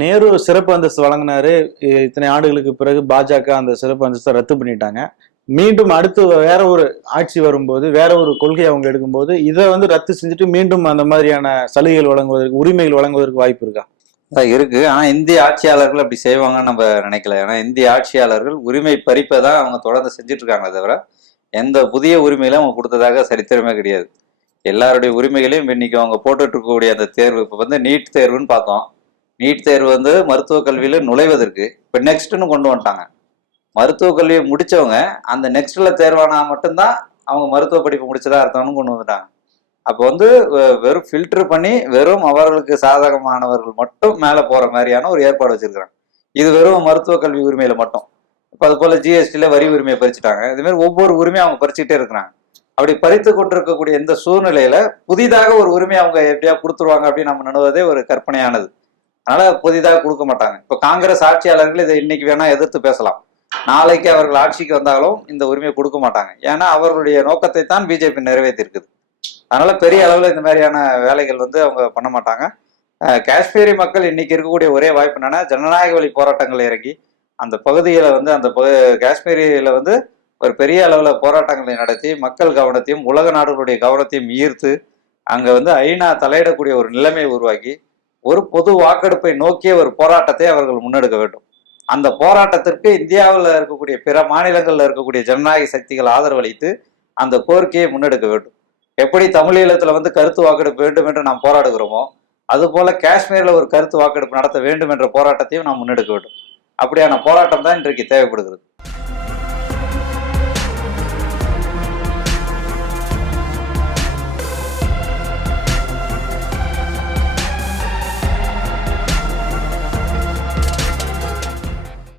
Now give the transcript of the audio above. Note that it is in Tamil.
நேரு சிறப்பு அந்தஸ்து வழங்கினாரு. இத்தனை ஆண்டுகளுக்கு பிறகு பாஜக அந்த சிறப்பு அந்தஸ்தை ரத்து பண்ணிட்டாங்க. மீண்டும் அடுத்து வேற ஒரு ஆட்சி வரும்போது வேற ஒரு கொள்கை அவங்க எடுக்கும்போது இதை வந்து ரத்து செஞ்சுட்டு மீண்டும் அந்த மாதிரியான சலுகைகள் வழங்குவதற்கு உரிமைகள் வழங்குவதற்கு வாய்ப்பு இருக்கா? அதான் இருக்கு. ஆனா இந்திய ஆட்சியாளர்கள் அப்படி செய்வாங்கன்னு நம்ம நினைக்கல. ஏன்னா இந்திய ஆட்சியாளர்கள் உரிமை பறிப்பை தான் அவங்க தொடர்ந்து செஞ்சுட்டு இருக்காங்களே தவிர எந்த புதிய உரிமையிலும் அவங்க கொடுத்ததாக சரித்திரமே கிடையாது. எல்லாருடைய உரிமைகளையும் இன்னைக்கு அவங்க போட்டுட்டு இருக்கக்கூடிய அந்த தேர்வு இப்போ வந்து நீட் தேர்வுன்னு பார்த்தோம். நீட் தேர்வு வந்து மருத்துவ கல்வியில நுழைவதற்கு இப்போ நெக்ஸ்ட்னு கொண்டு வந்துட்டாங்க. மருத்துவ கல்வியை முடிச்சவங்க அந்த நெக்ஸ்ட்ல தேர்வானா மட்டும்தான் அவங்க மருத்துவ படிப்பு முடிச்சதா அர்த்தம்னு கொண்டு வந்துட்டாங்க. அப்போ வந்து வெறும் ஃபில்டர் பண்ணி வெறும் அவர்களுக்கு சாதகமானவர்கள் மட்டும் மேலே போற மாதிரியான ஒரு ஏற்பாடு வச்சிருக்கிறாங்க. இது வெறும் மருத்துவ கல்வி உரிமையில மட்டும். இப்போ அது போல ஜிஎஸ்டியில் வரி உரிமையை பறிச்சுட்டாங்க. இது மாதிரி ஒவ்வொரு உரிமையும் அவங்க பறிச்சுட்டே இருக்கிறாங்க. அப்படி பறித்து கொண்டிருக்கக்கூடிய இந்த சூழ்நிலையில புதிதாக ஒரு உரிமையை அவங்க எப்படியா கொடுத்துருவாங்க அப்படின்னு நம்ம நினைவதே ஒரு கற்பனையானது. அதனால புதிதாக கொடுக்க மாட்டாங்க. இப்போ காங்கிரஸ் ஆட்சியாளர்கள் இதை இன்னைக்கு வேணா எதிர்த்து பேசலாம். நாளைக்கு அவர்கள் ஆட்சிக்கு வந்தாலும் இந்த உரிமையை கொடுக்க மாட்டாங்க. ஏன்னா அவர்களுடைய நோக்கத்தை தான் பிஜேபி நிறைவேற்றிருக்குது. அதனால பெரிய அளவில் இந்த மாதிரியான வேலைகள் வந்து அவங்க பண்ண மாட்டாங்க. காஷ்மீரி மக்கள் இன்னைக்கு இருக்கக்கூடிய ஒரே வாய்ப்பு என்னன்னா ஜனநாயக வழி போராட்டங்கள் இறங்கி அந்த பகுதியில வந்து அந்த பகு- காஷ்மீரியில வந்து ஒரு பெரிய அளவில் போராட்டங்களை நடத்தி மக்கள் கவனத்தையும் உலக நாடுகளுடைய கவனத்தையும் ஈர்த்து அங்கே வந்து ஐநா தலையிடக்கூடிய ஒரு நிலைமையை உருவாக்கி ஒரு பொது வாக்கெடுப்பை நோக்கிய ஒரு போராட்டத்தை அவர்கள் முன்னெடுக்க வேண்டும். அந்த போராட்டத்திற்கு இந்தியாவில் இருக்கக்கூடிய பிற மாநிலங்களில் இருக்கக்கூடிய ஜனநாயக சக்திகள் ஆதரவளித்து அந்த கோரிக்கையை முன்னெடுக்க வேண்டும். எப்படி தமிழீழத்தில் வந்து கருத்து வாக்கெடுப்பு வேண்டும் என்று நாம் போராடுகிறோமோ அதுபோல காஷ்மீரில் ஒரு கருத்து வாக்கெடுப்பு நடத்த வேண்டும் என்ற போராட்டத்தையும் நாம் முன்னெடுக்க வேண்டும். அப்படியான போராட்டம் தான் இன்றைக்கு தேவைப்படுகிறது.